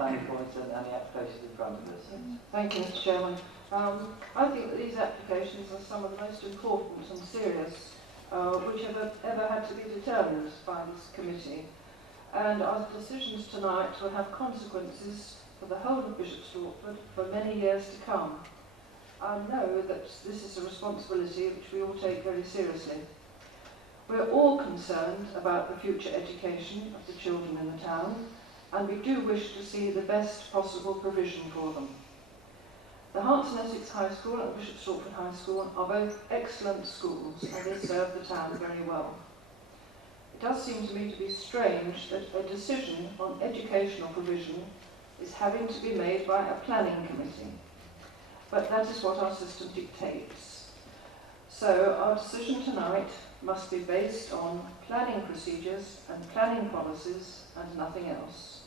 planning points and the applications in front of us. Thank you, Mr. Chairman. I think that these applications are some of the most important and serious which have ever had to be determined by this committee. And our decisions tonight will have consequences for the whole of Bishop Stortford for many years to come. I know that this is a responsibility which we all take very seriously. We're all concerned about the future education of the children in the town, and we do wish to see the best possible provision for them. The Hearts and Essex High School and Bishop Stortford High School are both excellent schools, and they serve the town very well. It does seem to me to be strange that a decision on educational provision is having to be made by a planning committee, but that is what our system dictates. So our decision tonight must be based on planning procedures and planning policies and nothing else.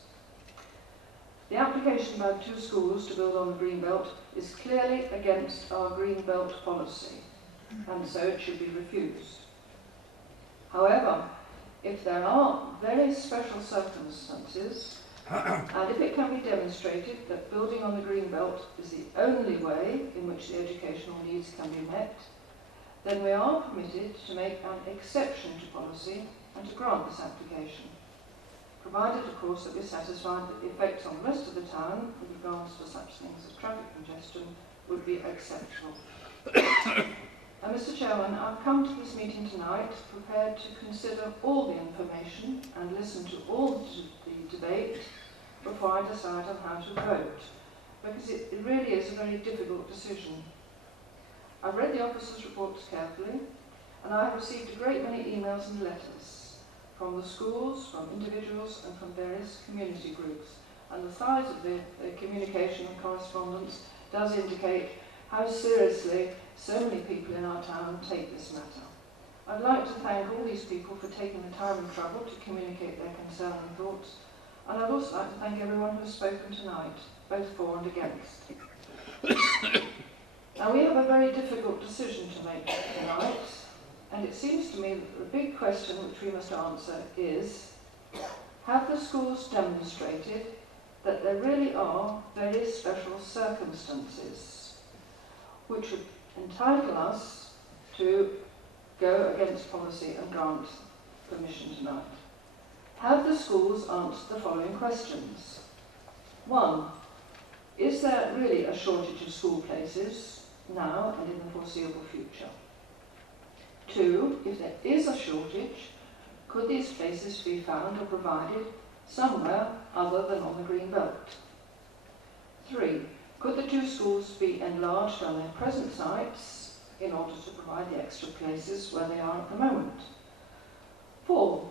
The application by the two schools to build on the Greenbelt is clearly against our Greenbelt policy, and so it should be refused. However, if there are very special circumstances, and if it can be demonstrated that building on the Greenbelt is the only way in which the educational needs can be met, then we are permitted to make an exception to policy and to grant this application, provided, of course, that we're satisfied that the effects on the rest of the town, with regards to such things as traffic congestion, would be acceptable. Mr. Chairman, I've come to this meeting tonight prepared to consider all the information and listen to all the debate before I decide on how to vote, because it really is a very difficult decision. I've read the officers' reports carefully, and I have received a great many emails and letters from the schools, from individuals, and from various community groups. And the size of the communication and correspondence does indicate how seriously so many people in our town take this matter. I'd like to thank all these people for taking the time and trouble to communicate their concern and thoughts, and I'd also like to thank everyone who has spoken tonight, both for and against. Now, we have a very difficult decision to make tonight, and it seems to me that the big question which we must answer is, have the schools demonstrated that there really are very special circumstances which would entitle us to go against policy and grant permission tonight? Have the schools answered the following questions? 1. Is there really a shortage of school places now and in the foreseeable future? 2. If there is a shortage, could these places be found or provided somewhere other than on the green belt? 3. Could the two schools be enlarged on their present sites in order to provide the extra places where they are at the moment? 4.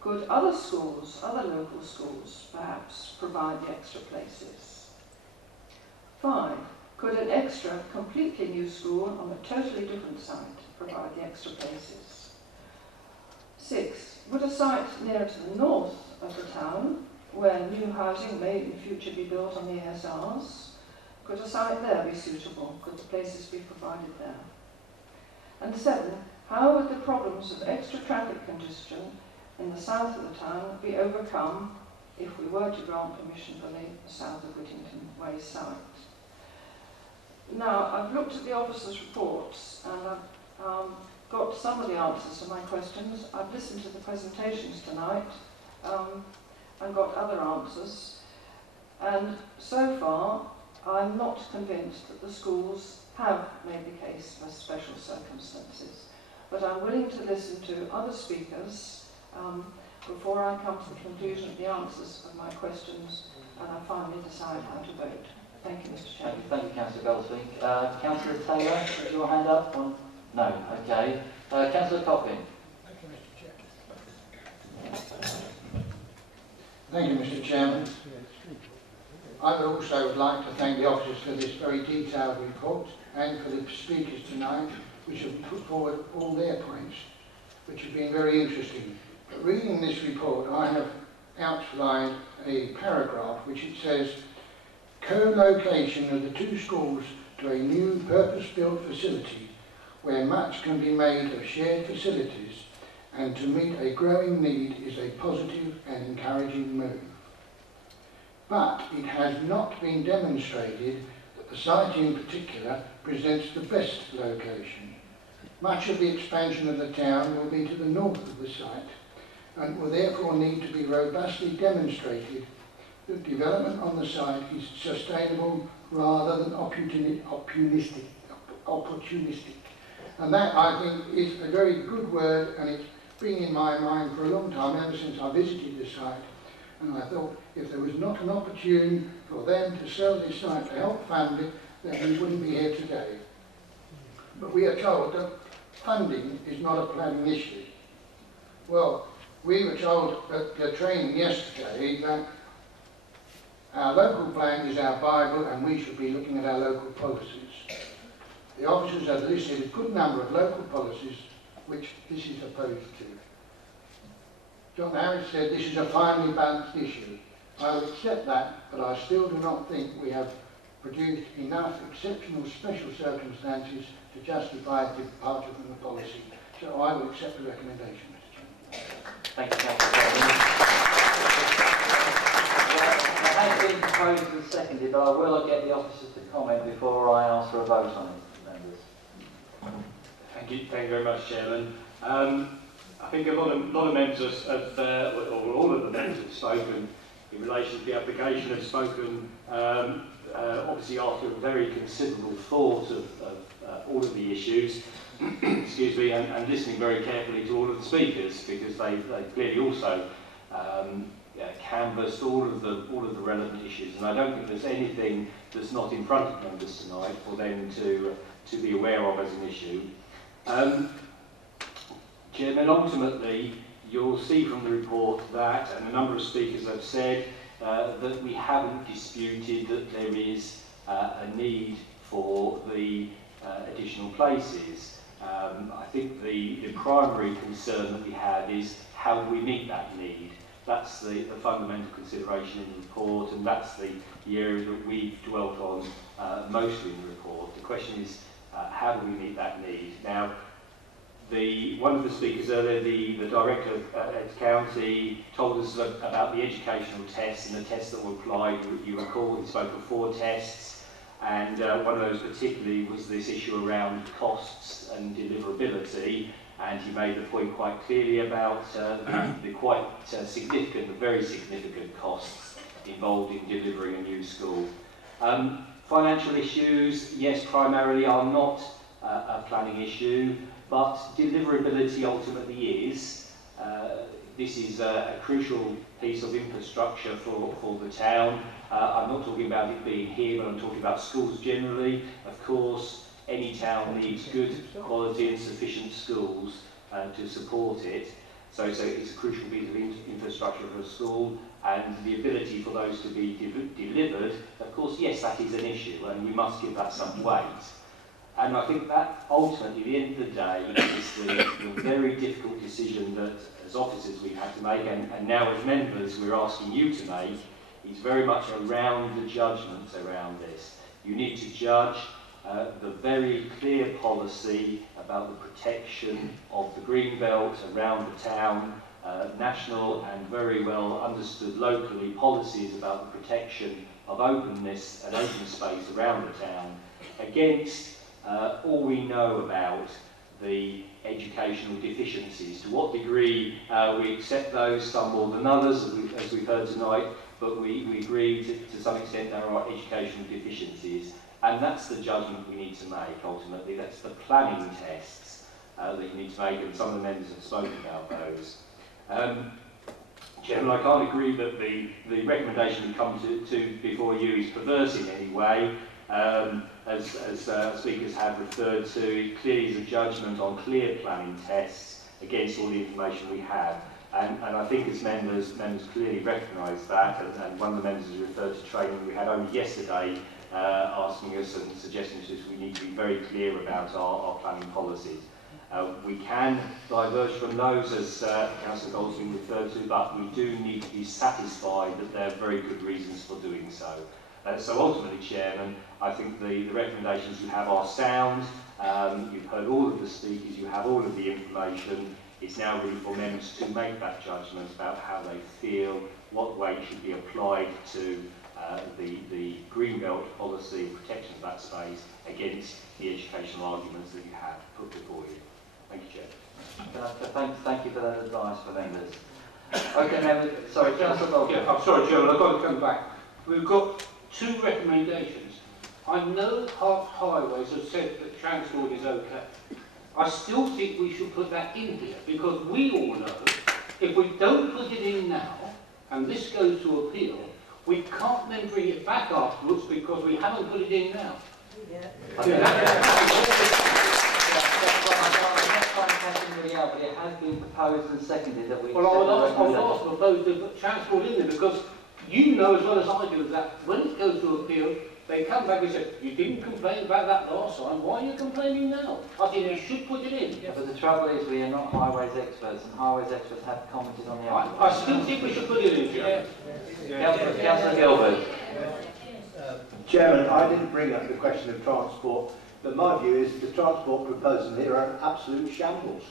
Could other schools, other local schools, perhaps provide the extra places? 5. Could an extra, completely new school on a totally different site provide the extra places? 6. Would a site nearer to the north of the town, where new housing may in future be built on the ASRs, could a site there be suitable? Could the places be provided there? And 7. How would the problems of extra traffic congestion in the south of the town be overcome if we were to grant permission for the south of Whittington Way site? Now, I've looked at the officers' reports and I've got some of the answers to my questions. I've listened to the presentations tonight and got other answers. And so far, I'm not convinced that the schools have made the case for special circumstances. But I'm willing to listen to other speakers before I come to the conclusion of the answers of my questions and I finally decide how to vote. Thank you, Mr. Chairman. Thank you, Councillor Goldsmith. Councillor Taylor, is your hand up? No, okay. Councillor Coffin. Thank you, Mr. Chairman. Thank you, Mr. Chairman. I would also like to thank the officers for this very detailed report and for the speakers tonight, which have put forward all their points, which have been very interesting. But reading this report, I have outlined a paragraph which it says, co-location of the two schools to a new purpose-built facility where much can be made of shared facilities and to meet a growing need is a positive and encouraging move. but it has not been demonstrated that the site in particular presents the best location. Much of the expansion of the town will be to the north of the site and will therefore need to be robustly demonstrated that development on the site is sustainable rather than opportunistic. And that, I think, is a very good word, and it's been in my mind for a long time, ever since I visited the site. And I thought, if there was not an opportune for them to sell this site to help fund it, then we wouldn't be here today. But we are told that funding is not a planning issue. Well, we were told at the training yesterday that our local plan is our Bible and we should be looking at our local policies. The officers have listed a good number of local policies which this is opposed to. John Harris said this is a finely balanced issue. I will accept that, but I still do not think we have produced enough exceptional special circumstances to justify departure from the policy. So I will accept the recommendation, Mr. Chairman. Thank you, Councillor. It has been proposed and seconded, but I will get the officers to comment before I ask for a vote on it, members. Thank you very much, Chairman. I think a lot of members have, or all of the members have spoken in relation to the application, have spoken obviously after a very considerable thought of all of the issues, excuse me, and listening very carefully to all of the speakers, because they clearly also canvassed all of the relevant issues, and I don't think there's anything that's not in front of members tonight for them to be aware of as an issue. Chairman, ultimately, you'll see from the report that, and a number of speakers have said, that we haven't disputed that there is a need for the additional places. I think the primary concern that we have is how do we meet that need. That's the fundamental consideration in the report, and that's the area that we've dwelt on mostly in the report. The question is, how do we meet that need? Now, one of the speakers earlier, the director at the county, told us about the educational tests and the tests that were applied. You recall he spoke of 4 tests, and one of those particularly was this issue around costs and deliverability, and he made the point quite clearly about the quite significant, the very significant costs involved in delivering a new school. Financial issues, yes, primarily are not a planning issue, but deliverability ultimately is. This is a crucial piece of infrastructure for the town. I'm not talking about it being here, but I'm talking about schools generally. Of course, any town needs good quality and sufficient schools to support it. So it's a crucial piece of infrastructure for a school, and the ability for those to be delivered, of course, yes, that is an issue, and we must give that some weight. And I think that ultimately, at the end of the day, is the very difficult decision that as officers we've had to make, and now as members we're asking you to make, is very much around the judgments around this. You need to judge the very clear policy about the protection of the green belt around the town, national and very well understood locally policies about the protection of openness and open space around the town, against all we know about the educational deficiencies. To what degree we accept those, some more than others, as we've heard tonight, but we agree to some extent there are educational deficiencies. And that's the judgment we need to make, ultimately. That's the planning tests that you need to make, and some of the members have spoken about those. Chairman, I can't agree that the recommendation we come to before you is perverse in any way. As speakers have referred to, it clearly is a judgment on clear planning tests against all the information we have. And I think as members clearly recognise that, and one of the members has referred to training we had only yesterday, asking us and suggesting to us we need to be very clear about our planning policies. We can diverge from those, as Councillor Goldsmith referred to, but we do need to be satisfied that there are very good reasons for doing so. So ultimately, Chairman, I think the recommendations you have are sound. You've heard all of the speakers, you have all of the information. It's now really for members to make that judgment about how they feel, what weight should be applied to the Greenbelt policy and protection of that space against the educational arguments that you have put before you. Thank you, Chair. Thank you for that advice for members. Okay, members. Sorry, Councillor Bolton. Yeah, I'm sorry, Chairman, I've got to come back. We've got two recommendations. I know Hart Highways have said that transport is okay. I still think we should put that in here because we all know if we don't put it in now and this goes to appeal, we can't then bring it back afterwards because we haven't put it in now. Yeah. I'm not trying to catch anybody out, but it has been proposed and seconded that we... Well, I would ask proposed to put transport in there because you know as well as I do that when it goes to appeal, they come back and say, you didn't complain about that last time, why are you complaining now? I think you should put it in. Yeah, but the trouble is we are not highways experts, and highways experts have commented on the application. I still think we should put it in, Chair. Councillor Gilbert. Chairman, I didn't bring up the question of transport, but my view is the transport proposals here are an absolute shambles.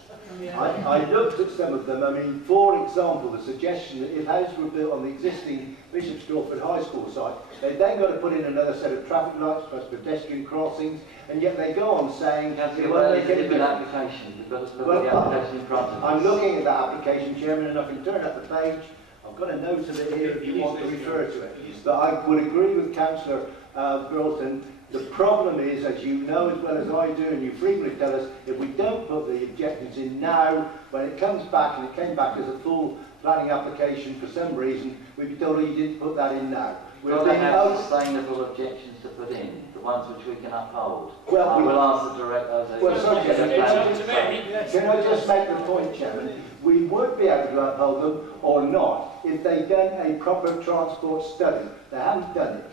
I looked at some of them. I mean, for example, the suggestion that if houses were built on the existing Bishop Stortford High School site, they then got to put in another set of traffic lights plus pedestrian crossings, and yet they go on saying they won't make any difference. Application. You've got to look at the application in front of us. I'm looking at that application, Chairman, and I can turn up the page. I've got a note of it here if you want to refer to it. But I would agree with Councillor Broughton. The problem is, as you know as well as I do, and you frequently tell us, if we don't put the objectives in now, when it comes back, and it came back as a full planning application for some reason, we'd be told you didn't put that in now. We'll have sustainable objections to put in, the ones which we can uphold. Well, we'll ask the director. Well, sorry, can I just make the point, Chairman? We would be able to uphold them or not if they'd done a proper transport study. They haven't done it.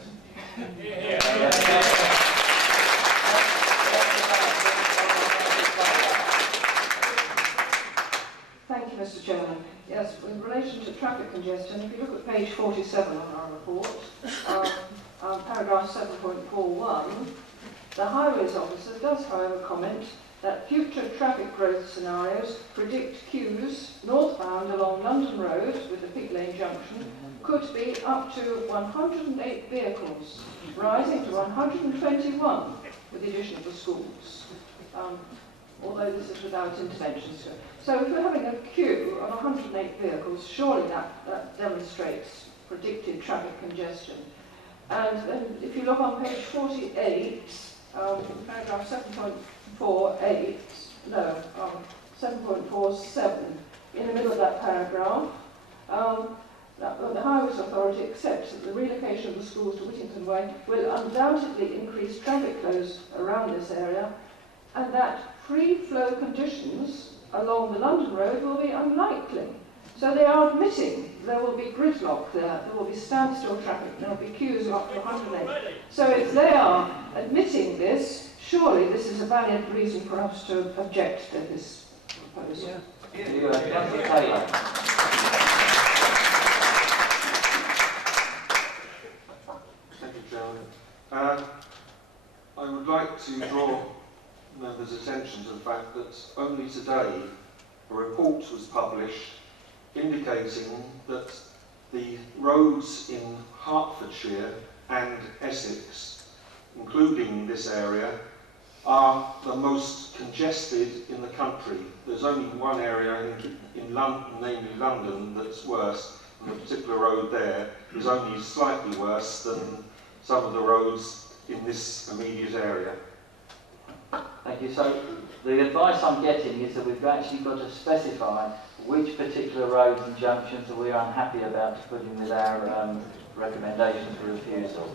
Thank you, Mr. Chairman. Yes, in relation to traffic congestion, if you look at page 47 on our report, paragraph 7.41, the Highways Officer does, however, comment that future traffic growth scenarios predict queues northbound along London Road with the Pig Lane Junction could be up to 108 vehicles, rising to 121 with the addition of the schools, although this is without interventions. So if we're having a queue of 108 vehicles, surely that demonstrates predicted traffic congestion. And then if you look on page 48, paragraph 7.48, 7.47, in the middle of that paragraph, the Highways Authority accepts that the relocation of the schools to Whittington Way will undoubtedly increase traffic flows around this area, and that free flow conditions along the London Road will be unlikely. So they are admitting there will be gridlock there will be standstill traffic, there will be queues of up to 108. So if they are admitting this, surely this is a valid reason for us to object to this proposal. Taylor. Thank you, Chairman. I would like to draw members' attention to the fact that only today a report was published indicating that the roads in Hertfordshire and Essex, including this area, are the most congested in the country. There's only one area in London, namely London, that's worse, and the particular road there is only slightly worse than some of the roads in this immediate area. Thank you. So the advice I'm getting is that we've actually got to specify which particular roads and junctions that we are unhappy about to put in with our recommendations for refusal.